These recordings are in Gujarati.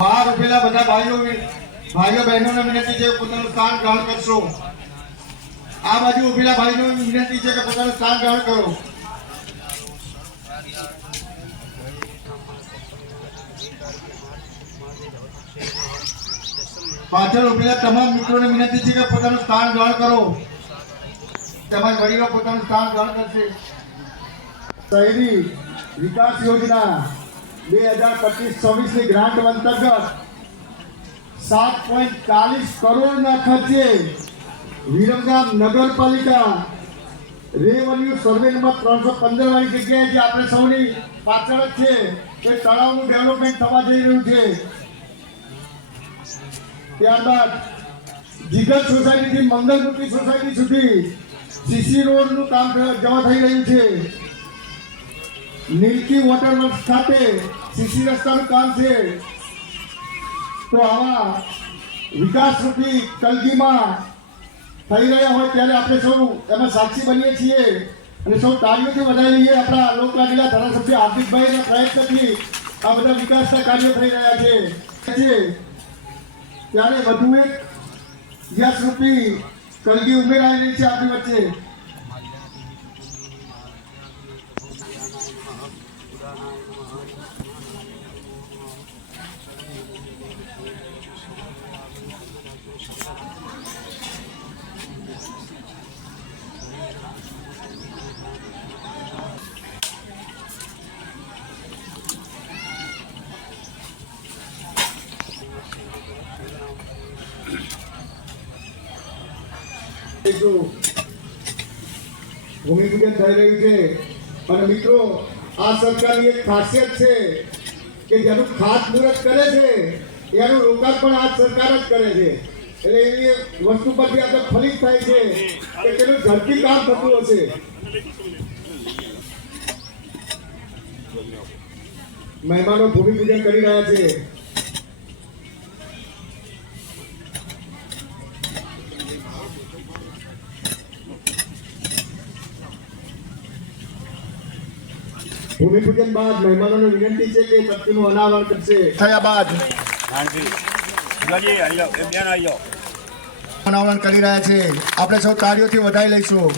બહાર ઉભેલા બધા ભાઈઓ બહેનોને વિનંતી છે પોતાનું સ્થાન ગ્રહણ કરશો। આ બાજુ ઉભેલા ભાઈઓને વિનંતી છે કે પોતાનું સ્થાન ગ્રહણ કરો। પાછળ ઉભેલા તમામ મિત્રોને વિનંતી છે કે પોતાનું સ્થાન ગ્રહણ કરો। તેમજ વડીલો પોતાનું સ્થાન ગ્રહણ કરશે। શહેરી વિકાસ યોજના 2025-26 ગ્રાન્ટ અંતર્ગત 7.40 કરોડના ખર્ચે વિરમગામ નગરપાલિકા રેવન્યુ સર્વે નંબર 315 વાળી જગ્યાએ જે આપણે સૌની પાછળ જ છે એ તળાવનું ડેવલપમેન્ટ થવા જઈ રહ્યું છે। ત્યારબાદ જીગર સોસાયટીથી મંગલમૂર્તિ સોસાયટી સુધી સીસી રોડનું કામ જવા થઈ રહ્યું છે। નીલકી વોટર વર્ક્સ ખાતે સીસી રસ્તાનું કામ છે। તો આવા વિકાસરૂપી કલગીમાં થઈ રહ્યા હોય ત્યારે આપણે સૌ એમાં સાક્ષી બનીએ છીએ અને સૌ તાળીઓથી વધાવી લઈએ। આપણા લોકલાડીલા ધારાસભ્ય હાર્દિકભાઈના પ્રયત્નથી આ બધા વિકાસના કાર્યો થઈ રહ્યા છે। ત્યારે વધુ એક યશરૂપી કલગી ઉમેરાઈ રહી છે આપણી વચ્ચે। ભૂમિપૂજન થઈ રહ્યું છે અને મિત્રો આ સરકારની એક ખાસિયત છે કે જેનું ખાતમુહૂર્ત કરે છે એનું લોકાર્પણ આ સરકાર જ કરે છે। એટલે એવી વસ્તુ પરથી આપણે ફલિત થાય છે કે તેનું ઝડપી કામ થતું હશે। મહેમાનો ભૂમિપૂજન કરી રહ્યા છે। ભૂમિપૂજન બાદ મહેમાનોને વિનંતી છે કે તકતીનું અનાવરણ કરશે। થયા બાદ અનાવરણ કરી રહ્યા છે। આપણે સૌ તાળીઓથી વધાવી લઈશું।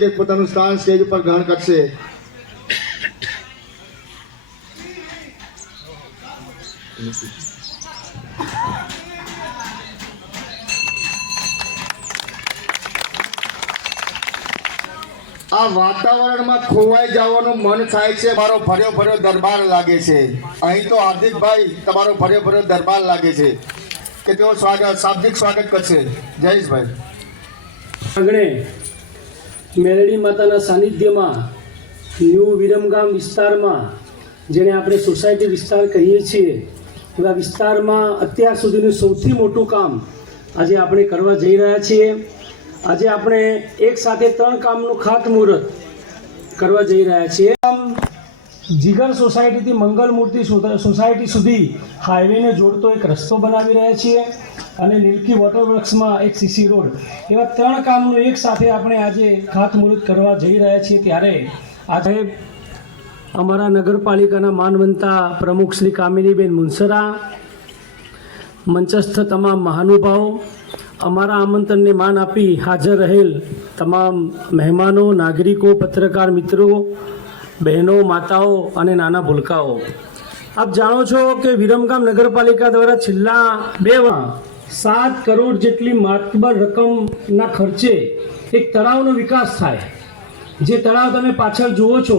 કે પોતાનું સ્થાન સ્ટેજ ઉપર ગ્રહણ કરશે। આ વાતાવરણમાં ખોવાઈ જવાનું મન થાય છે। મારો ભર્યો દરબાર લાગે છે। અહીં તો હાર્દિકભાઈ તમારો ભર્યો દરબાર લાગે છે કે તેઓ શાબ્દિક સ્વાગત કરશે। જયેશભાઈ આગળ મેલડી માતાના સાનિધ્યમાં ન્યૂ વિરમગામ વિસ્તારમાં જેને આપણે સોસાયટી વિસ્તાર કહીએ છીએ એવા વિસ્તારમાં અત્યાર સુધીનું સૌથી મોટું કામ આજે આપણે કરવા જઈ રહ્યા છીએ। આજે આપણે એક સાથે 3 કામનું ખાતમુહૂર્ત કરવા જઈ રહ્યા છીએ। જીગર સોસાયટીથી મંગલમૂર્તિ સોસાયટી સુધી હાઈવેને જોડતો એક રસ્તો બનાવી રહ્યા છીએ અને નીલકી વોટર વર્ક્સમાં એક સીસી રોડ એવા 3 કામનું એક સાથે આપણે આજે ખાતમુહૂર્ત કરવા જઈ રહ્યા છીએ। ત્યારે આજે અમારા નગરપાલિકાના માનવંતા પ્રમુખ શ્રી કામિનીબેન મુનસરા, મંચસ્થ તમામ મહાનુભાવો, અમારા આમંત્રણને માન આપી હાજર રહેલ તમામ મહેમાનો, નાગરિકો, પત્રકાર મિત્રો, બહેનો, માતાઓ અને નાના ભૂલકાઓ, આપ જાણો છો કે વિરમગામ નગરપાલિકા દ્વારા છેલ્લા 2 વર્ષ 7 કરોડ જેટલી માતબર રકમના ખર્ચે એક તળાવનો વિકાસ થાય। જે તળાવ તમે પાછળ જુઓ છો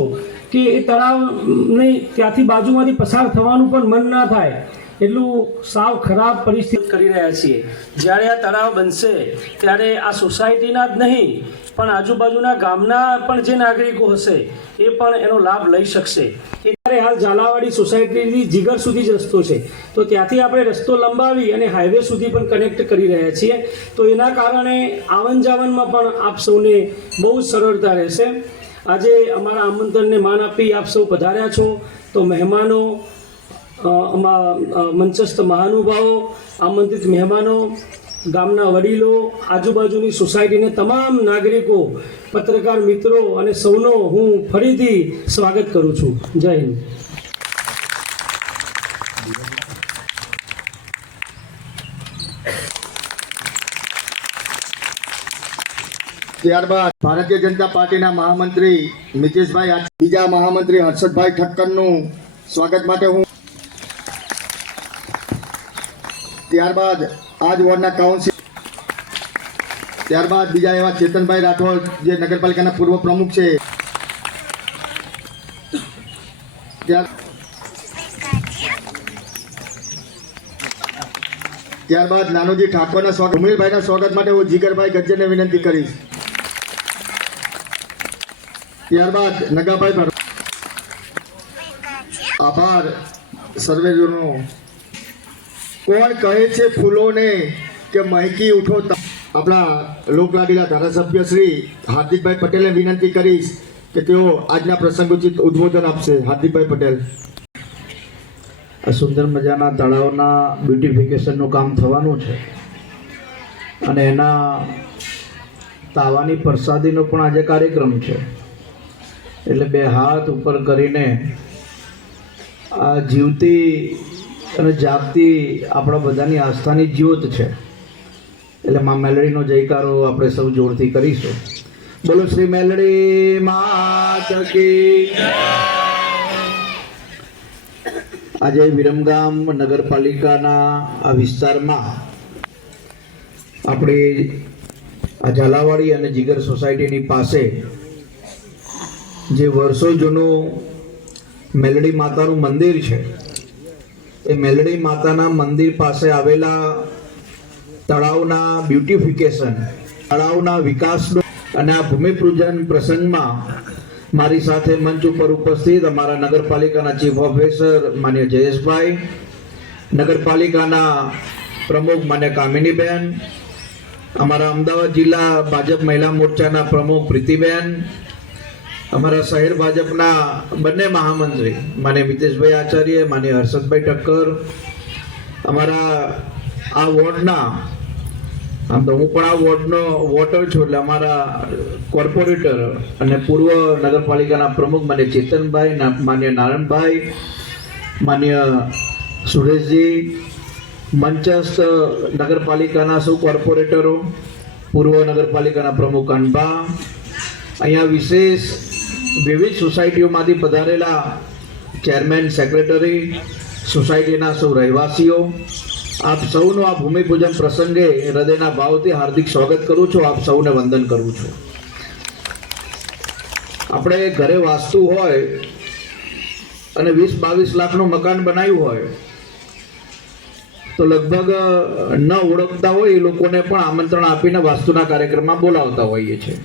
કે એ તળાવને ત્યાંથી બાજુમાંથી પસાર થવાનું પણ મન ના થાય એટલું સાવ ખરાબ પરિસ્થિતિ કરી રહ્યા છીએ। જ્યારે આ તળાવ બનશે ત્યારે આ સોસાયટીના જ નહીં પણ આજુબાજુના ગામના પણ જે નાગરિકો હશે એ પણ એનો લાભ લઈ શકશે। ત્યારે હાલ ઝાલાવાડી સોસાયટીથી જીગર સુધી જ રસ્તો છે, તો ત્યાંથી આપણે રસ્તો લંબાવી અને હાઈવે સુધી પણ કનેક્ટ કરી રહ્યા છીએ। તો એના કારણે આવન જાવનમાં પણ આપ સૌને બહુ સરળતા રહેશે। આજે અમારા આમંત્રણને માન આપી આપ સૌ પધાર્યા છો, તો મહેમાનો, મંચસ્થ મહાનુભાવો, આમંત્રિત મહેમાનો, ગામના વડીલો, આજુબાજુની સોસાયટીના તમામ નાગરિકો, પત્રકાર મિત્રો અને સૌનો હું ફરીથી સ્વાગત કરું છું. જય હિન્દ. ત્યારબાદ ભારતીય જનતા પાર્ટીના મહામંત્રી મિતેશભાઈ, બીજા મહામંત્રી હર્ષદભાઈ ઠક્કરનું સ્વાગત માટે હું, ત્યારબાદ આ જ વોર્ડના કાઉન્સિલ, ત્યારબાદ બીજા એવા ચેતનભાઈ રાઠોડ જે નગરપાલિકાના પૂર્વ પ્રમુખ છે, ત્યારબાદ નાનોજી ઠાકોરના સ્વાગત, ઉમેશભાઈના સ્વાગત માટે હું જીગરભાઈ ગજ્જરને વિનંતી કરીશ. ત્યારબાદ નગાભાઈ, આભાર સર્વેજનો. કોણ કહે છે ફૂલોને કે મહેકી ઉઠો, આપણા લોકલાડીલા ધારાસભ્ય શ્રી હાર્દિકભાઈ પટેલને વિનંતી કરીશ કે તેઓ આજના પ્રસંગોચિત ઉદ્બોધન આપશે. હાર્દિકભાઈ પટેલ. આ સુંદર મજાના તળાવના બ્યુટિફિકેશનનું કામ થવાનું છે અને એના તાવાની પ્રસાદીનો પણ આજે કાર્યક્રમ છે. એટલે બે હાથ ઉપર કરીને આ જીવતી અને જાગતી આપણા બધાની આસ્થાની જ્યોત છે. એટલે મા મેલડીનો જયકારો આપણે સૌ જોરથી કરીશું. બોલો શ્રી મેલડી માત કી. આજે વિરમગામ નગરપાલિકાના આ વિસ્તારમાં આપણે આ ઝાલાવાડી અને જીગર સોસાયટીની પાસે જે વર્ષો જૂનું મેલડી માતાનું મંદિર છે, એ મેલડી માતાના મંદિર પાસે આવેલા તળાવના બ્યુટિફિકેશન, તળાવના વિકાસનો અને આ ભૂમિપૂજન પ્રસંગમાં મારી સાથે મંચ ઉપર ઉપસ્થિત અમારા નગરપાલિકાના ચીફ ઓફિસર માન્ય જયેશભાઈ, નગરપાલિકાના પ્રમુખ માન્ય કામિનીબેન, અમારા અમદાવાદ જિલ્લા ભાજપ મહિલા મોરચાના પ્રમુખ પ્રીતિબેન, અમારા શહેર ભાજપના બંને મહામંત્રી માન્ય મિતેશભાઈ આચાર્ય, માન્ય હર્ષદભાઈ ઠક્કર, અમારા આ વોર્ડના, આમ તો હું પણ આ વોર્ડનો વોટર છું, એટલે અમારા કોર્પોરેટર અને પૂર્વ નગરપાલિકાના પ્રમુખ માન્ય ચેતનભાઈ, માન્ય નારાયણભાઈ, માન્ય સુરેશજી, મંચસ્થ નગરપાલિકાના સૌ કોર્પોરેટરો, પૂર્વ નગરપાલિકાના પ્રમુખ કનભા, અહીંયા વિશેષ વિવિધ સોસાયટીઓમાંથી પધારેલા ચેરમેન, સેક્રેટરી, સોસાયટીના સૌ રહેવાસીઓ, આપ સૌનો આ ભૂમિપૂજન પ્રસંગે હૃદયના ભાવથી હાર્દિક સ્વાગત કરું છું. આપ સૌને વંદન કરું છું. આપણે ઘરે વાસ્તુ હોય અને 20-22 લાખનું મકાન બનાવ્યું હોય તો લગભગ ન ઓળખતા હોય એ લોકોને પણ આમંત્રણ આપીને વાસ્તુના કાર્યક્રમમાં બોલાવતા હોઈએ છીએ.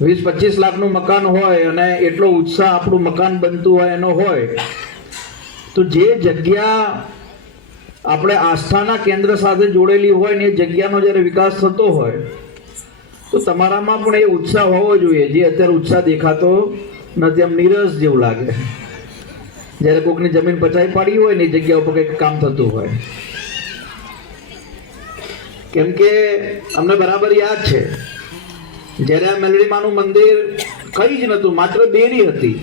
20-25 લાખનું મકાન હોય અને એટલો ઉત્સાહ આપણું મકાન બનતું હોય એનો હોય તો જે જગ્યા આપણે આસ્થાના કેન્દ્ર સાથે જોડેલી હોય ને એ જગ્યાનો જ્યારે વિકાસ થતો હોય તો તમારામાં પણ એ ઉત્સાહ હોવો જોઈએ. જે અત્યારે ઉત્સાહ દેખાતો નથી, આમ નીરસ જેવું લાગે. જ્યારે કોઈકની જમીન પચાવી પાડી હોય ને એ જગ્યા ઉપર કંઈક કામ થતું હોય. કેમ કે અમને બરાબર યાદ છે જ્યારે આ મેલડીમાનું મંદિર કંઈ જ નહોતું, માત્ર દેરી હતી.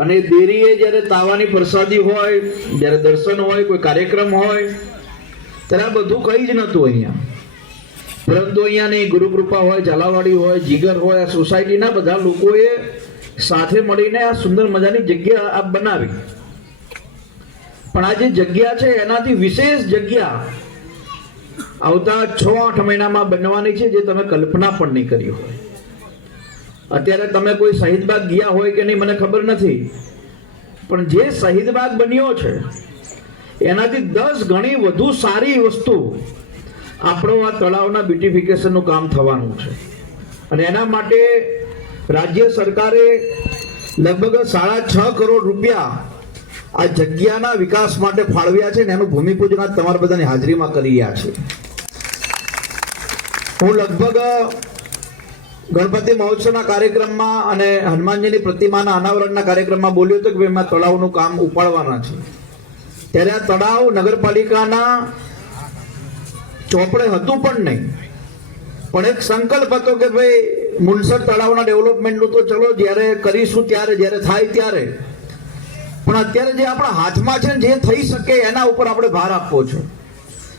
અને દેરીએ જ્યારે તાવાની પ્રસાદી હોય, જ્યારે દર્શન હોય, કોઈ કાર્યક્રમ હોય, ત્યારે આ બધું કંઈ જ નહોતું અહીંયા. પરંતુ અહીંયાની ગુરુકૃપા હોય, ઝાલાવાડી હોય, જીગર હોય, આ સોસાયટીના બધા લોકોએ સાથે મળીને આ સુંદર મજાની જગ્યા આ બનાવી. પણ આ જે જગ્યા છે એનાથી વિશેષ જગ્યા આવતા 6-8 મહિનામાં બનવાની છે, જે તમે કલ્પના પણ નહીં કરી હોય. અત્યારે તમે કોઈ શહીદબાગ ગયા હોય કે નહીં મને ખબર નથી, પણ જે શહીદબાગ બન્યો છે એનાથી 10 ગણી વધુ સારી વસ્તુ આપણો આ તળાવના બ્યુટિફિકેશનનું કામ થવાનું છે. અને એના માટે રાજ્ય સરકારે લગભગ 6.5 કરોડ રૂપિયા આ જગ્યાના વિકાસ માટે ફાળવ્યા છે ને એનું ભૂમિપૂજન આજ તમારા બધાની હાજરીમાં કરી રહ્યા છે. હું લગભગ ગણપતિ મહોત્સવના કાર્યક્રમમાં અને હનુમાનજીની પ્રતિમાના અનાવરણના કાર્યક્રમમાં બોલ્યો હતો કે ભાઈ એમાં તળાવનું કામ ઉપાડવાના છે. ત્યારે આ તળાવ નગરપાલિકાના ચોપડે હતું પણ નહીં, પણ એક સંકલ્પ હતો કે ભાઈ મુનસર તળાવના ડેવલપમેન્ટનું તો ચલો જ્યારે કરીશું ત્યારે, જ્યારે થાય ત્યારે, પણ અત્યારે જે આપણા હાથમાં છે જે થઈ શકે એના ઉપર આપણે ભાર આપવો છે.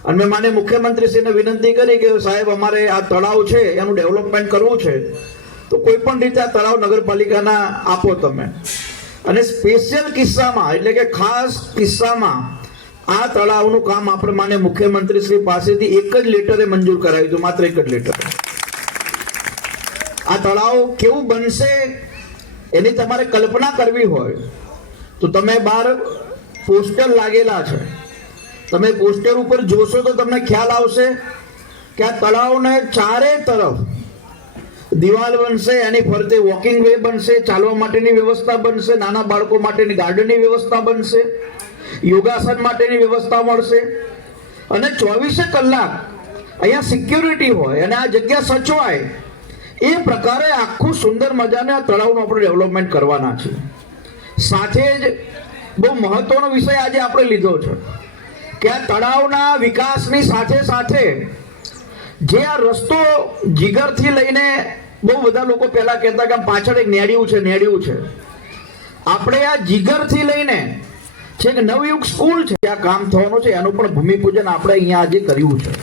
અને મેં માન્ય મુખ્યમંત્રીશ્રીને વિનંતી કરી કે સાહેબ અમારે આ તળાવ છે એનું ડેવલપમેન્ટ કરવું છે, તો કોઈ પણ રીતે આ તળાવ નગરપાલિકાના આપો તમે. અને સ્પેશિયલ કિસ્સામાં એટલે કે ખાસ કિસ્સામાં આ તળાવનું કામ આપણે માન્ય મુખ્યમંત્રીશ્રી પાસેથી એક જ લેટરે મંજૂર કરાવ્યું હતું, માત્ર એક જ લેટર. આ તળાવ કેવું બનશે એની તમારે કલ્પના કરવી હોય તો તમે બહાર પોસ્ટર લાગેલા છે, તમે પોસ્ટર ઉપર જોશો તો તમને ખ્યાલ આવશે કે આ તળાવને ચારે તરફ દિવાલ બનશે, એની ફરતે વોકિંગ વે બનશે, ચાલવા માટેની વ્યવસ્થા બનશે, નાના બાળકો માટેની ગાર્ડનની વ્યવસ્થા બનશે, યોગાસન માટેની વ્યવસ્થા મળશે, અને 24 કલાક અહીંયા સિક્યોરિટી હોય અને આ જગ્યા સચવાય એ પ્રકારે આખું સુંદર મજાને આ તળાવનું આપણે ડેવલપમેન્ટ કરવાના છે. સાથે જ બહુ મહત્વનો વિષય આજે આપણે લીધો છે કે આ તળાવના વિકાસની સાથે સાથે જે આ રસ્તો જીગરથી લઈને, બહુ બધા લોકો પહેલા કહેતા કે પાછળ એક નેડિયું છે, નેડિયું છે, આપણે આ જીગરથી લઈને છે કે નવયુગ સ્કૂલ છે આ કામ થવાનું છે, એનું પણ ભૂમિપૂજન આપણે અહીંયા આજે કર્યું છે.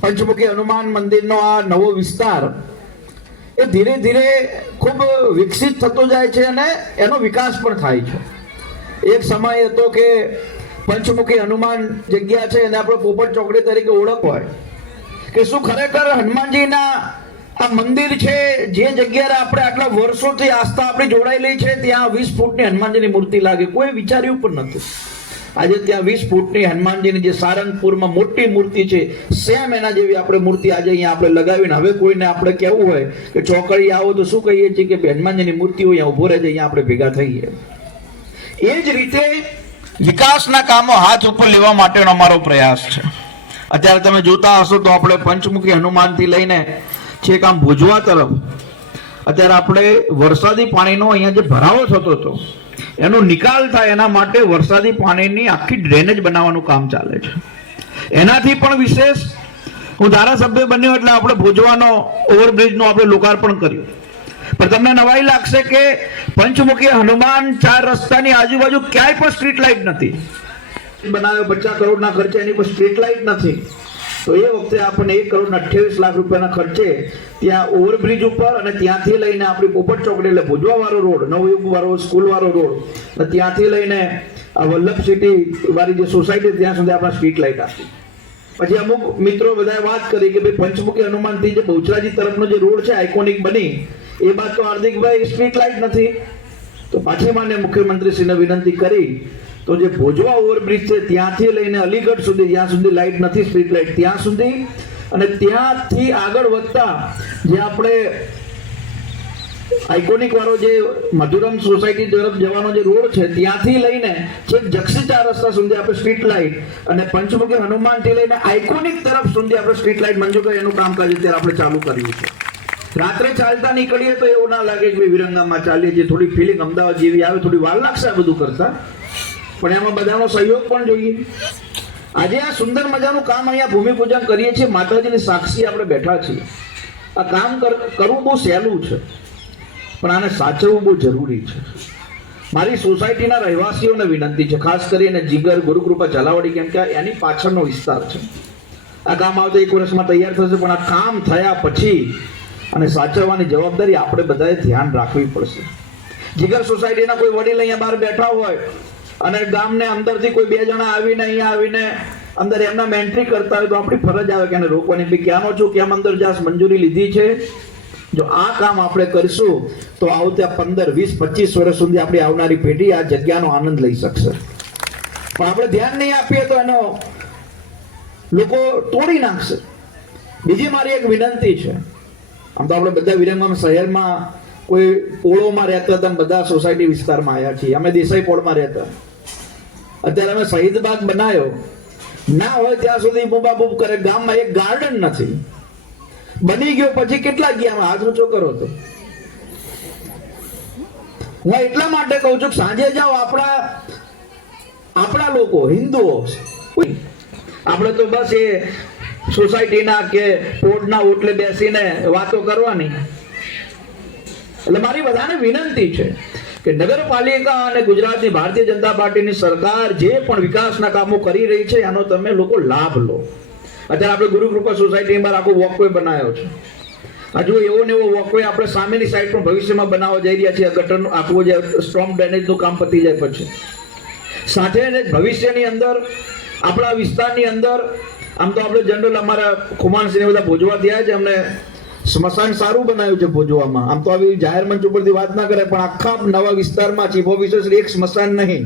પંચમુખી હનુમાન મંદિરનો આ નવો વિસ્તાર એ ધીરે ધીરે ખૂબ વિકસિત થતો જાય છે અને એનો વિકાસ પણ થાય છે. એક સમય હતો કે પંચમુખી હનુમાન જગ્યા છે એને આપણે પોપટ ચોકડી તરીકે ઓળખવાય કે શું ખરેખર હનુમાનજીના આ મંદિર છે જે જગ્યાએ આપણે આટલા વર્ષોથી આસ્થા આપણી જોડાયેલી છે ત્યાં 20 ફૂટની હનુમાનજીની મૂર્તિ લાગે, કોઈ વિચાર્યું પણ નથી. આજે ત્યાં 20 ફૂટની હનુમાનજીની જે સારંગપુરમાં મોટી મૂર્તિ છે સેમ એના જેવી આપણે મૂર્તિ આજે અહીંયા આપણે લગાવીને હવે કોઈને આપણે કહેવું હોય કે ચોકડી આવો તો શું કહીએ છીએ કે હનુમાનજીની મૂર્તિ હોય અહીંયા ઉભો રહે છે, અહીંયા આપણે ભેગા થઈએ. એ જ રીતે વિકાસના કામો હાથ ઉપર લેવા માટેનો અમારો પ્રયાસ છે. અત્યારે તમે જોતા હશો તો આપણે પંચમુખી હનુમાનથી લઈને છેક આમ ભુજવા તરફ અત્યારે આપણે વરસાદી પાણીનો અહીંયા જે ભરાવો થતો હતો એનો નિકાલ થાય એના માટે વરસાદી પાણીની આખી ડ્રેનેજ બનાવવાનું કામ ચાલે છે. એનાથી પણ વિશેષ હું ધારાસભ્ય બન્યો એટલે આપણે ભુજવાનો ઓવરબ્રિજનું આપણે લોકાર્પણ કર્યું. પણ તમને નવાઈ લાગશે કે પંચમુખી હનુમાન 4 રસ્તાની આજુબાજુ ક્યાંય પણ સ્ટ્રીટ લાઇટ નથી બનાવ્યો. 50 કરોડના ખર્ચે એની પર સ્ટ્રીટ લાઇટ નથી. તો એ વખતે આપણને 1 કરોડ 28 લાખ રૂપિયાના ખર્ચે ત્યાં ઓવરબ્રિજ ઉપર અને ત્યાંથી લઈને આપણી પોપટ ચોકડી એટલે ભુજવા વાળો રોડ, નવયુગ વાળો સ્કૂલ વાળો રોડ, અને ત્યાંથી લઈને આ વલ્લભ સિટી વાળી જે સોસાયટી ત્યાં સુધી આપણા સ્ટ્રીટ લાઇટ આપી. પછી અમુક મિત્રો બધાએ વાત કરી કે ભાઈ પંચમુખી હનુમાનથી જે બહુચરાજી તરફનો જે રોડ છે આઇકોનિક બની એ બાદ તો હાર્દિકભાઈ સ્ટ્રીટ લાઇટ નથી. તો પાછી માન્ય મુખ્યમંત્રીશ્રીને વિનંતી કરી તો જે ભોજવા ઓવરબ્રિજ છે ત્યાંથી લઈને અલીગઢ સુધી જ્યાં સુધી લાઇટ નથી સ્ટ્રીટ લાઇટ ત્યાં સુધી, અને ત્યાંથી આગળ વધતા જે આપણે આઇકોનિક વાળો જે મધુરમ સોસાયટી તરફ જવાનો જે રોડ છે ત્યાંથી લઈને છેક જક્ષી 4 રસ્તા સુધી આપણે સ્ટ્રીટ લાઇટ અને પંચમુખી હનુમાનથી લઈને આઇકોનિક તરફ સુધી આપણે સ્ટ્રીટ લાઇટ મંજૂર કરી એનું કામકાજ અત્યારે આપણે ચાલુ કર્યું છે. રાત્રે ચાલતા નીકળીએ તો એવું ના લાગે કે વિરંગામાં ચાલીએ છીએ, થોડી ફિલિંગ અમદાવાદ જેવી આવે, થોડી વાર લાગશે આ બધું કરતા, પણ એમાં બધાનો સહયોગ પણ જોઈએ. આજે આ સુંદર મજાનું કામ અહીંયા ભૂમિપૂજન કરીએ છીએ, માતાજીની સાક્ષી આપણે બેઠા છીએ. આ કામ કરવું બહુ સહેલું છે પણ આને સાચવવું બહુ જરૂરી છે. મારી સોસાયટીના રહેવાસીઓને વિનંતી છે, ખાસ કરીને જીગર, ગુરુકૃપા, ઝાલાવાડી, કેમ કે એની પાછળનો વિસ્તાર છે. આ કામ આવતા 1 વર્ષમાં તૈયાર થશે, પણ આ કામ થયા પછી અને સાચવવાની જવાબદારી આપણે બધાએ ધ્યાન રાખવી પડશે. જીગર સોસાયટીના કોઈ વડીલ અહીંયા બહાર બેઠા હોય અને ગામને અંદરથી કોઈ 2 જણા આવીને અહીંયા આવીને અંદર એમના મેન્ટ્રી કરતા હોય તો આપણી ફરજ આવે કે એને રોકવાની, ભાઈ ક્યાંનો છું, કેમ અંદર જાસ, મંજૂરી લીધી છે. જો આ કામ આપણે કરીશું તો આવતા 15, 20, 25 વર્ષ સુધી આપણી આવનારી પેઢી આ જગ્યાનો આનંદ લઈ શકશે. પણ આપણે ધ્યાન નહીં આપીએ તો એનો લોકો તોડી નાખશે. બીજી મારી એક વિનંતી છે, આમ તો આપણે બધા વિરંગામ શહેરમાં કોઈ પોળોમાં રહેતા હતા, બધા સોસાયટી વિસ્તારમાં આવ્યા છીએ. અમે દેસાઈ પોળમાં રહેતા, અત્યારે અમે શહીદબાગ બનાવ્યો, ના હોય ત્યાં સુધી બૂબાબૂબ કરે. ગામમાં એક ગાર્ડન નથી. બની ગયો પછી કેટલા ગયા હાથ ઊંચો કરો તો. હું એટલા માટે કહું છું કે સાંજે જાઓ આપણા લોકો હિન્દુઓ, આપણે તો બસ એ સોસાયટીના કે પોળના ઓટલે બેસીને વાતો કરવાની. એટલે મારી બધાને વિનંતી છે કે નગરપાલિકા અને ગુજરાતની ભારતીય જનતા પાર્ટીની સરકાર જે પણ વિકાસના કામો કરી રહી છે એનો તમે લોકો લાભ લો. અત્યારે આપણે ગુરુકૃપા સોસાયટીમાં આખો વોકવે બનાવ્યો છે. હજુ એવો ને એવો વોકવે આપણે સામેની સાઈડ પણ ભવિષ્યમાં બનાવવા જઈ રહ્યા છીએ. ગટરનું આખું જે સ્ટ્રોમ ડ્રેનેજનું કામ પતી જાય પછી સાથે ભવિષ્યની અંદર આપણા વિસ્તારની અંદર આમ તો આપણે જનરલ અમારા ખુમાણસિંહ બધા ભોજવા થયા છે, અમને સ્મશાન સારું બનાવ્યું છે ભોજવામાં. આમ તો આવી જાહેર મંચ ઉપરથી વાત ના કરે પણ આખા નવા વિસ્તારમાં ચીફ ઓફિસર શ્રી એક સ્મશાન નહીં.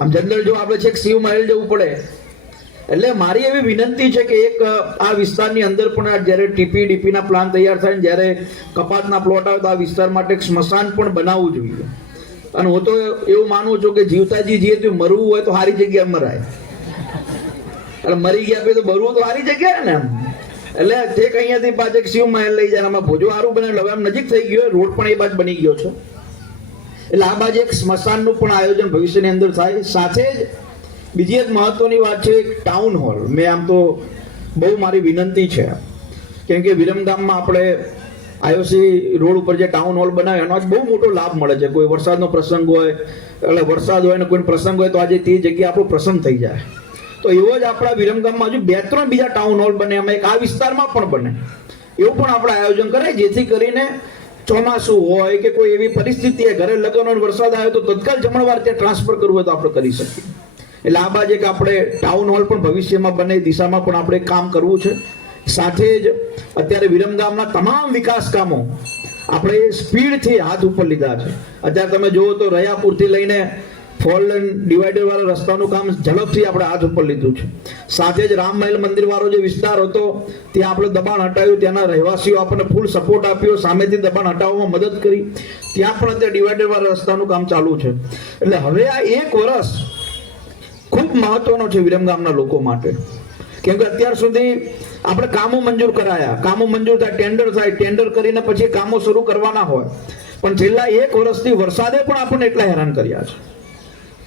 આમ જનરલ જો આપણે છેક શિવ મહેલ જવું પડે. એટલે મારી એવી વિનંતી છે કે એક આ વિસ્તારની અંદર પણ જ્યારે ટીપીડીપીના પ્લાન તૈયાર થાય, જ્યારે કપાતના પ્લોટ આવે તો આ વિસ્તાર માટે એક સ્મશાન પણ બનાવવું જોઈએ. અને હું તો એવું માનું છું કે જીવતાજી જે મરવું હોય તો સારી જગ્યાએ મરાય, એટલે મરી ગયા પછી તો મરવું તો સારી જગ્યાએ ને. એટલે ઠેક અહીંયાથી પાછળ એક શિવ મહેલ લઈ જાય, આમાં ભોજો સારું બનાવેલું, હવે આમ નજીક થઈ ગયો, રોડ પણ એ બાજુ બની ગયો છે. એટલે આ બાજુ એક સ્મશાનનું પણ આયોજન ભવિષ્યની અંદર થાય. સાથે જ બીજી એક મહત્વની વાત છે ટાઉન હોલ. મેં આમ તો બહુ મારી વિનંતી છે કેમ કે વિરમગામમાં આપણે આઈઓસી રોડ ઉપર જે ટાઉન હોલ બનાવ્યો એનો બહુ મોટો લાભ મળે છે. કોઈ વરસાદનો પ્રસંગ હોય, એટલે વરસાદ હોય ને કોઈ પ્રસંગ હોય તો આજે તે જગ્યાએ આપણો પ્રસંગ થઈ જાય. તો એવો જ આપણા વિરમગામમાં હજુ 2-3 બીજા ટાઉન હોલ બને, અમે એક આ વિસ્તારમાં પણ બને એવું પણ આપણે આયોજન કરીએ, જેથી કરીને ચોમાસું હોય કે કોઈ એવી પરિસ્થિતિ ઘરે લગ્ન હોય, વરસાદ આવે તો તત્કાલ જમણવાર ત્યાં ટ્રાન્સફર કરવું હોય તો આપણે કરી શકીએ. એટલે આ બાજુ એક આપણે ટાઉન હોલ પણ ભવિષ્યમાં બને એ દિશામાં પણ આપણે કામ કરવું છે. સાથે જ અત્યારે વિરમગામના તમામ વિકાસ કામો આપણે સ્પીડથી હાથ ઉપર લીધા છે. અત્યારે તમે જુઓ તો રયાપુરથી લઈને 4 લેન ડિવાઈડર વાળા રસ્તાનું કામ ઝડપથી આપણે હાથ ઉપર લીધું છે. સાથે જ રામ મહેલ મંદિર વાળો જે વિસ્તાર હતો ત્યાં આપણે દબાણ હટાવ્યું, ત્યાંના રહેવાસીઓ આપણને ફૂલ સપોર્ટ આપ્યો, સામેથી દબાણ હટાવવામાં મદદ કરી, ત્યાં પણ અત્યારે ડિવાઈડર વાળા રસ્તાનું કામ ચાલુ છે. એટલે હવે આ 1 વર્ષ ખૂબ મહત્વનો છે વિરમગામના લોકો માટે. કેમ કે અત્યાર સુધી આપણે કામો મંજૂર કરાયા, કામો મંજૂર થાય, ટેન્ડર થાય, ટેન્ડર કરીને પછી કામો શરૂ કરવાના હોય, પણ છેલ્લા 1 વર્ષથી વરસાદે પણ આપણને એટલા હેરાન કર્યા છે.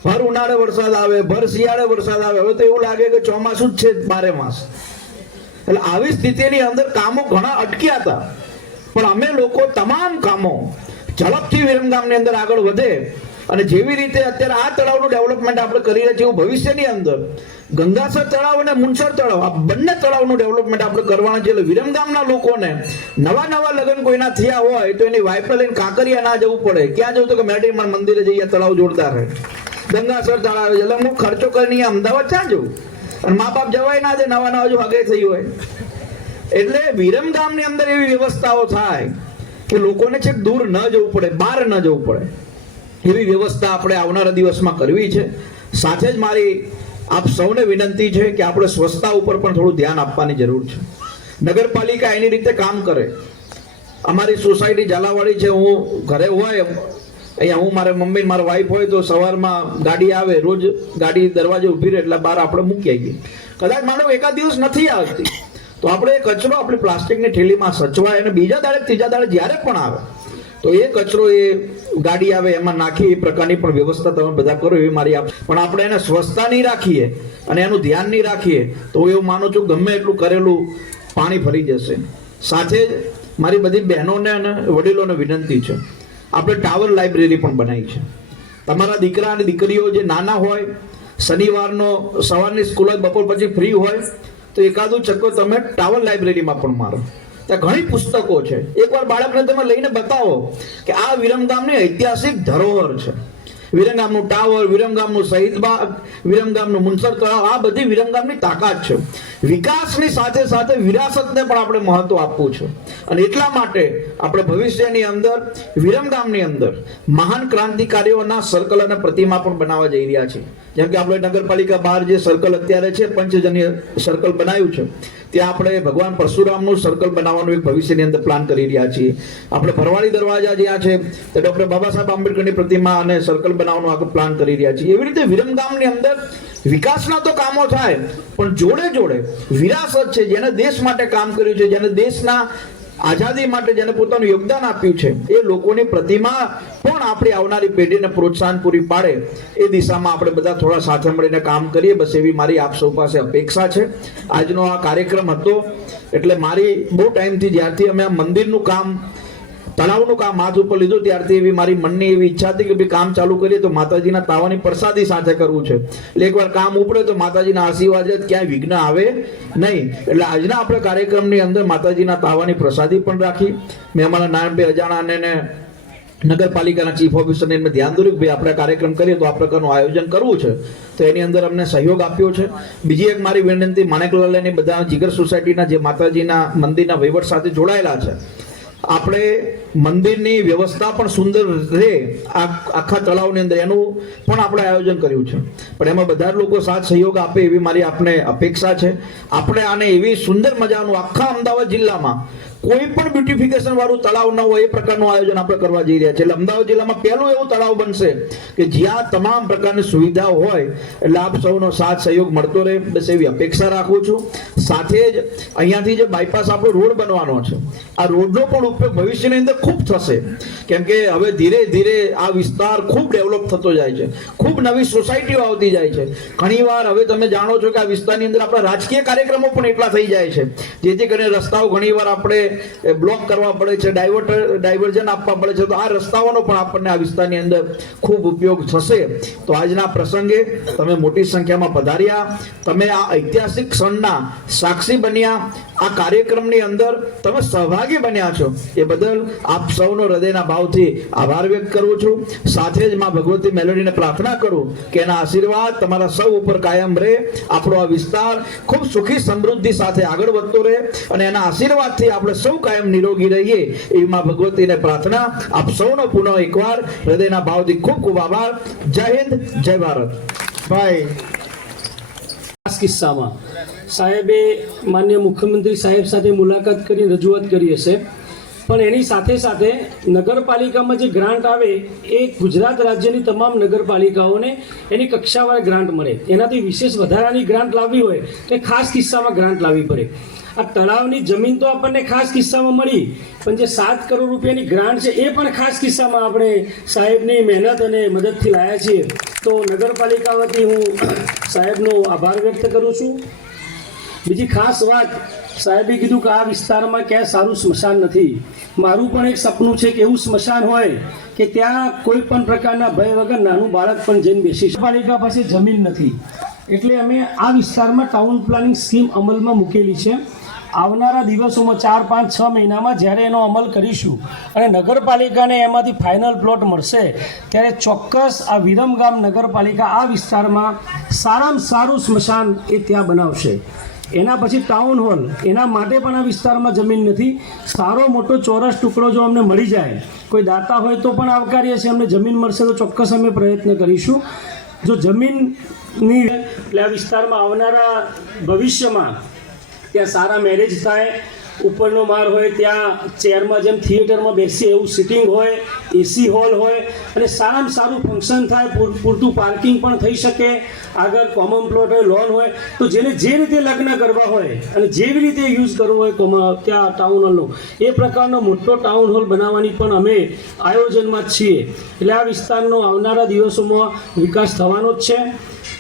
ભર ઉનાળે વરસાદ આવે, ભર શિયાળે વરસાદ આવે, હવે તો એવું લાગે કે ચોમાસું જ છે 12 માસ. એટલે આવી સ્થિતિની અંદર કામો ઘણા અટક્યા હતા, પણ અમે લોકો તમામ કામો ઝડપથી વિરમગામની અંદર આગળ વધે અને જેવી રીતે અત્યારે આ તળાવનું ડેવલપમેન્ટ આપણે કરી રહ્યા છીએ ભવિષ્યની અંદર ગંગાસર તળાવ અને મુનસર તળાવ આ બંને તળાવનું ડેવલપમેન્ટ આપણે કરવાના છે. એટલે વિરમગામના લોકોને નવા લગ્ન કોઈના થયા હોય તો એની વાઈફને લઈને કાંકરિયા ના જવું પડે. ક્યાં જવું તો કે મેરડીમાં મંદિરે જઈએ, તળાવ જોરદાર રહે, ગંગાસર તળાવ. એટલે હું ખર્ચો કરીને અમદાવાદ ક્યાં જવું, અને મા બાપ જવાય ના દે, નવા જો હગે થઈ હોય. એટલે વિરમગામની અંદર એવી વ્યવસ્થાઓ થાય કે લોકોને છેક દૂર ન જવું પડે, બહાર ન જવું પડે, એવી વ્યવસ્થા આપણે આવનારા દિવસમાં કરવી છે. સાથે જ મારી આપ સૌને વિનંતી છે કે આપણે સ્વચ્છતા ઉપર પણ થોડું ધ્યાન આપવાની જરૂર છે. નગરપાલિકા એની રીતે કામ કરે. અમારી સોસાયટી ઝાલાવાડી છે, હું ઘરે હોય અહીંયા, હું મારા મમ્મી મારા વાઈફ હોય તો સવારમાં ગાડી આવે, રોજ ગાડી દરવાજે ઊભી રહે એટલે બહાર આપણે મૂકી આવીએ. કદાચ માનો એકાદ દિવસ નથી આવતી તો આપણે એ કચરો આપણી પ્લાસ્ટિકની થેલીમાં સચવાય અને બીજા દાડે ત્રીજા દાડે જ્યારે પણ આવે તો એ કચરો એ ગાડી આવે એમાં નાખી, એ પ્રકારની પણ વ્યવસ્થા તમે બધા કરો એવી મારી પણ આપણે એને સ્વચ્છતા નહીં રાખીએ અને એનું ધ્યાન નહીં રાખીએ તો હું એવું માનું છું ગમે એટલું કરેલું પાણી ફરી જશે. સાથે જ મારી બધી બહેનોને અને વડીલોને વિનંતી છે, આપણે ટાવર લાઇબ્રેરી પણ બનાવી છે. તમારા દીકરા અને દીકરીઓ જે નાના હોય, શનિવારનો સવારની સ્કૂલ હોય, બપોર પછી ફ્રી હોય તો એકાદું ચક્કો તમે ટાવર લાઇબ્રેરીમાં પણ મારો. ત્યાં ઘણી પુસ્તકો છે. એકવાર બાળકને તમે લઈને બતાવો કે આ વિરમગામની ઐતિહાસિક ધરોહર છે. વિરમગામનું ટાવર, વિરમગામનું શહીદબાગ, વિરમગામનું મુનસર તળાવ, આ બધી વિરમગામની તાકાત છે. વિકાસની સાથે સાથે વિરાસતને પણ આપણે મહત્વ આપવું છે અને એટલા માટે આપણે ભવિષ્યની અંદર વિરમગામની અંદર મહાન ક્રાંતિકારીઓના સર્કલ અને પ્રતિમા પણ બનાવવા જઈ રહ્યા છીએ. જેમ કે આપણે નગરપાલિકા બહાર જે સર્કલ અત્યારે છે, પંચજન્ય સર્કલ બનાવ્યું છે, ત્યાં આપણે ભગવાન પરશુરામનું સર્કલ બનાવવાનું એક ભવિષ્યની અંદર પ્લાન કરી રહ્યા છીએ. આપણે ભરવાડી દરવાજા જ્યાં છે તે ડૉક્ટર બાબા સાહેબ આંબેડકરની પ્રતિમા અને સર્કલ બનાવવાનું આગળ પ્લાન કરી રહ્યા છીએ. એવી રીતે વિરમગામની અંદર વિકાસના તો કામો થાય, પણ જોડે જોડે વિરાસત છે, જેને દેશ માટે કામ કર્યું છે, જેને દેશના આઝાદી માટે જેને પોતાનું યોગદાન આપ્યું છે, એ લોકોની પ્રતિમા પણ આપણી આવનારી પેઢીને પ્રોત્સાહન પૂરી પાડે એ દિશામાં આપણે બધા થોડા સાથે મળીને કામ કરીએ. બસ એવી મારી આપ સૌ પાસે અપેક્ષા છે. આજનો આ કાર્યક્રમ હતો એટલે મારી બહુ ટાઈમથી જ્યારથી અમે આ મંદિરનું કામ, તળાવનું કામ હાથ ઉપર લીધું ત્યારથી એવી મારી મનની એવી ઈચ્છા હતી કે ભાઈ કામ ચાલુ કરીએ તો માતાજીના તાવાની પ્રસાદી સાથે કરવું છે. એટલે એકવાર કામ ઉપડે તો માતાજીના આશીર્વાદ છે, ક્યાંય વિઘ્ન આવે નહીં. એટલે આજના આપણે કાર્યક્રમની અંદર માતાજીના તાવાની પ્રસાદી પણ રાખી. મેં અમારા નારાયણભાઈ અજાણાને નગરપાલિકાના ચીફ ઓફિસરને એમને ધ્યાન દોર્યું કે ભાઈ આપણે કાર્યક્રમ કરીએ તો આ પ્રકારનું આયોજન કરવું છે, તો એની અંદર અમને સહયોગ આપ્યો છે. બીજી એક મારી વિનંતી, માણેકલાલની બધા જીગર સોસાયટીના જે માતાજીના મંદિરના વહીવટ સાથે જોડાયેલા છે, આપણે મંદિરની વ્યવસ્થા પણ સુંદર રહે આખા તળાવની અંદર, એનું પણ આપણે આયોજન કર્યું છે. પણ એમાં બધા લોકો સાથ સહયોગ આપે એવી મારી આપને અપેક્ષા છે. આપણે આને એવી સુંદર મજાનું આખા અમદાવાદ જિલ્લામાં કોઈ પણ બ્યુટિફિકેશન વાળું તળાવ ન હોય એ પ્રકારનું આયોજન આપણે કરવા જઈ રહ્યા છે. એટલે અમદાવાદ જિલ્લામાં પહેલું એવું તળાવ બનશે કે જ્યાં તમામ પ્રકારની સુવિધાઓ હોય. એટલે આપ સૌનો સાથ સહયોગ મળતો રહે, બસ એવી અપેક્ષા રાખું છું. સાથે જ અહીંયાથી જે બાયપાસ આપણો રોડ બનવાનો છે, આ રોડનો પણ ઉપયોગ ભવિષ્યની અંદર ખૂબ થશે. કેમ કે હવે ધીરે ધીરે આ વિસ્તાર ખૂબ ડેવલપ થતો જાય છે, ખૂબ નવી સોસાયટીઓ આવતી જાય છે. ઘણીવાર હવે તમે જાણો છો કે આ વિસ્તારની અંદર આપણા રાજકીય કાર્યક્રમો પણ એટલા થઈ જાય છે, જેથી કરીને રસ્તાઓ ઘણીવાર આપણે બ્લોક કરવા પડે છે, ડાયવર્ઝન આપવા પડે છે. તો આ રસ્તાઓનો પણ આપણને આ વિસ્તારની અંદર ખૂબ ઉપયોગ થશે. તો આજના પ્રસંગે તમે મોટી સંખ્યામાં પધાર્યા, તમે આ ઐતિહાસિક ક્ષણના સાક્ષી બન્યા, આ કાર્યક્રમની અંદર તમે સહભાગી બન્યા છો, એ બદલ આપ સૌનો હૃદયના ભાવથી આભાર વ્યક્ત કરું છું. સાથે જ માં ભગવતી મેલોડીને પ્રાર્થના કરું કે એના આશીર્વાદ તમારા સૌ ઉપર કાયમ રહે, આપણો આ વિસ્તાર ખૂબ સુખી સમૃદ્ધિ સાથે આગળ વધતો રહે અને એના આશીર્વાદથી આપણે સૌ કાયમ નિરોગી રહીએ એવી માં ભગવતીને પ્રાર્થના. આપ સૌનો પુનઃ એકવાર હૃદયના ભાવથી ખૂબ ખૂબ આભાર. જય હિન્દ, જય ભારત. ભાઈ ખાસ કિસ્સામાં સાહેબે માન્ય મુખ્યમંત્રી સાહેબ સાથે મુલાકાત કરી રજૂઆત કરી હશે, પણ એની સાથે સાથે નગરપાલિકામાં જે ગ્રાન્ટ આવે એ ગુજરાત રાજ્યની તમામ નગરપાલિકાઓને એની કક્ષાવાર ગ્રાન્ટ મળે. એનાથી વિશેષ વધારાની ગ્રાન્ટ લાવવી હોય તો ખાસ કિસ્સામાં ગ્રાન્ટ લાવવી પડે. આ તળાવની જમીન તો આપણને ખાસ કિસ્સામાં મળી, પણ જે 7 કરોડ રૂપિયાની ગ્રાન્ટ છે એ પણ ખાસ કિસ્સામાં આપણે સાહેબની મહેનત અને મદદથી લાવ્યા છીએ. તો નગરપાલિકા વતી હું સાહેબનો આભાર વ્યક્ત કરું છું. બીજી ખાસ વાત, સાહેબે કીધું કે આ વિસ્તારમાં ક્યાંય સારું સ્મશાન નથી. મારું પણ એક સપનું છે કે એવું સ્મશાન હોય કે ત્યાં કોઈ પણ પ્રકારના ભય વગર નાનું બાળક પણ જઈને બેસી શકે. પાલિકા પાસે જમીન નથી એટલે અમે આ વિસ્તારમાં ટાઉન પ્લાનિંગ સ્કીમ અમલમાં મૂકેલી છે. આવનારા દિવસોમાં 4, 5, 6 મહિનામાં જ્યારે એનો અમલ કરીશું અને નગરપાલિકાને એમાંથી ફાઇનલ પ્લોટ મળશે ત્યારે ચોક્કસ આ વિરમગામ નગરપાલિકા આ વિસ્તારમાં સારામાં સારું સ્મશાન એ ત્યાં બનાવશે. એના પછી ટાઉન હોલ, એના માટે પણ આ વિસ્તારમાં જમીન નથી. સારો મોટો ચોરસ ટુકડો જો અમને મળી જાય, કોઈ દાતા હોય તો પણ આવકારીએ છીએ. અમને જમીન મળશે તો ચોક્કસ અમે પ્રયત્ન કરીશું. જો જમીનની એટલે આ વિસ્તારમાં આવનારા ભવિષ્યમાં ત્યાં સારા મેરેજ થાય, ઉપરનો માળ હોય ત્યાં ચેરમાં જેમ થિયેટરમાં બેસીએ એવું સિટિંગ હોય, એસી હોલ હોય અને સારામાં સારું ફંક્શન થાય, પૂરતું પાર્કિંગ પણ થઈ શકે, આગળ કોમન પ્લોટ હોય, લોન હોય. તો જેને જે રીતે લગ્ન કરવા હોય અને જેવી રીતે યુઝ કરવો હોય ત્યાં ટાઉન હોલનો, એ પ્રકારનો મોટો ટાઉન હોલ બનાવવાની પણ અમે આયોજનમાં જ છીએ. એટલે આ વિસ્તારનો આવનારા દિવસોમાં વિકાસ થવાનો જ છે.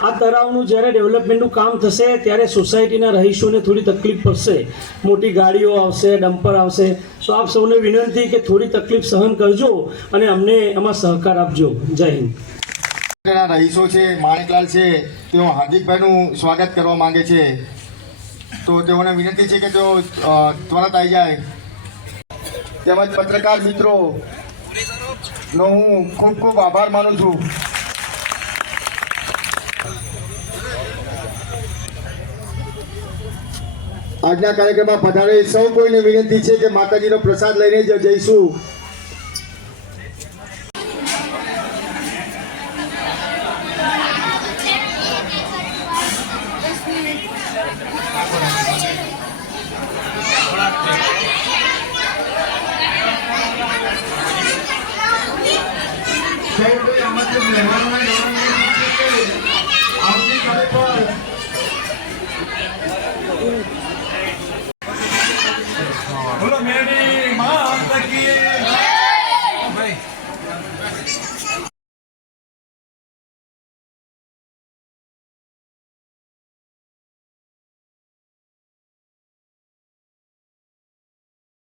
આ તળાવનું જ્યારે ડેવલપમેન્ટનું કામ થશે ત્યારે સોસાયટીના રહીશોને થોડી તકલીફ પડશે. મોટી ગાડીઓ આવશે, ડમ્પર આવશે. તો આપ સૌને વિનંતી કે થોડી તકલીફ સહન કરજો અને અમને એમાં સહકાર આપજો. જય હિન્દ. રહીશો છે, માણેકલાલ છે, તેઓ હાર્દિકભાઈનું સ્વાગત કરવા માંગે છે. તો તેઓને વિનંતી છે કે તેઓ ત્વરત આવી જાય. તેમજ પત્રકાર મિત્રો નો હું ખૂબ ખૂબ આભાર માનું છું. આજના કાર્યક્રમમાં પધારેલ સૌ કોઈને વિનંતી છે કે માતાજીનો પ્રસાદ લઈને જ જઈશું. માટે મહેમાનોને જણાવવાનું છે કે આવતીકાલે પણ